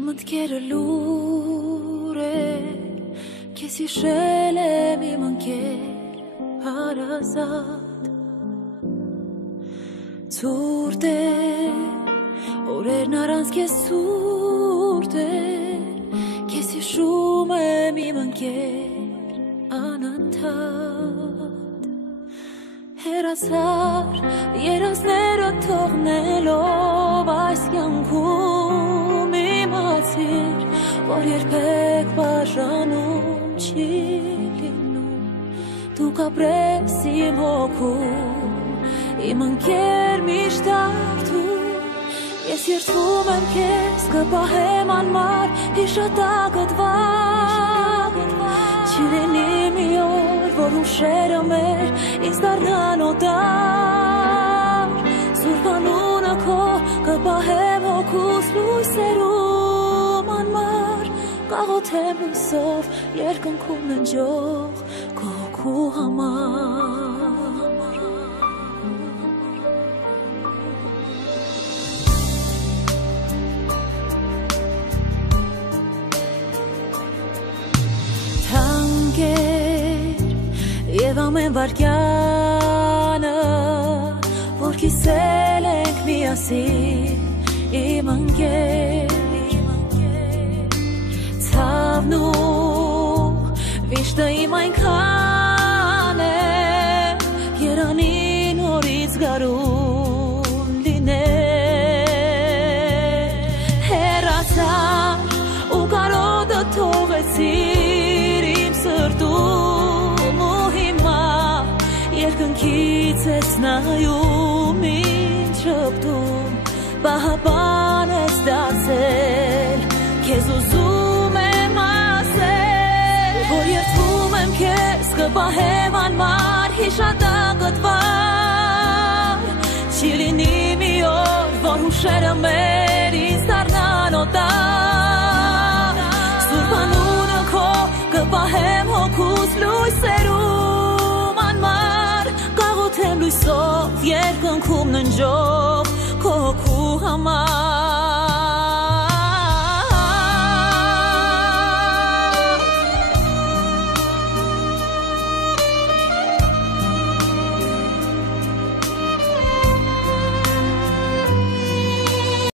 Մտքերը լուր է Քեզ հիշել եմ իմ ընկեր հարազատ Ցուրտ է օրերն առանց քեզ ցուրտ է Քեզ հիշում եմ իմ ընկեր անընդհատ Հեռացար երազները թողնելով այս կյանքում Որ երբեք բաժանում չի լինում Դու կապրես իմ հոգում Իմ ընկեր միշտ արդում Ես երդվում եմ քեզ կպահեմ անմար Հիշատակդ վար Չի լինի մի օր որ հուշերը մեր Ինձ դառնան օտար Սուրբ անունը քո կպահեմ հոգուս լույսերում Կաղոթեմ լույսով երկնքում ննջող քո հոգու համար Թանկեր և ամեն վարկյանը որ կիսել ենք միասին իմ ընկեր Ցավն ու վիշտը իմ այնքան է Երանի նորից գարուն լիներ Հեռացար ու կարոտը թողեցիր իմ սրտում ու հիմա երկնքից ես նայում ինձ շփթում Պահապան ես դարձել քեզ ուզում Որ երդվում եմ քեզ կպահեմ անմար հիշատակդ վար Չի լինի մի օր որ հուշերը մեր ինձ դառնան օտար Սուրբ անունը քո կպահեմ հոգուս լույսերում անմար Կաղոթեմ լույսով երկնքում ննջող քո հոգու համար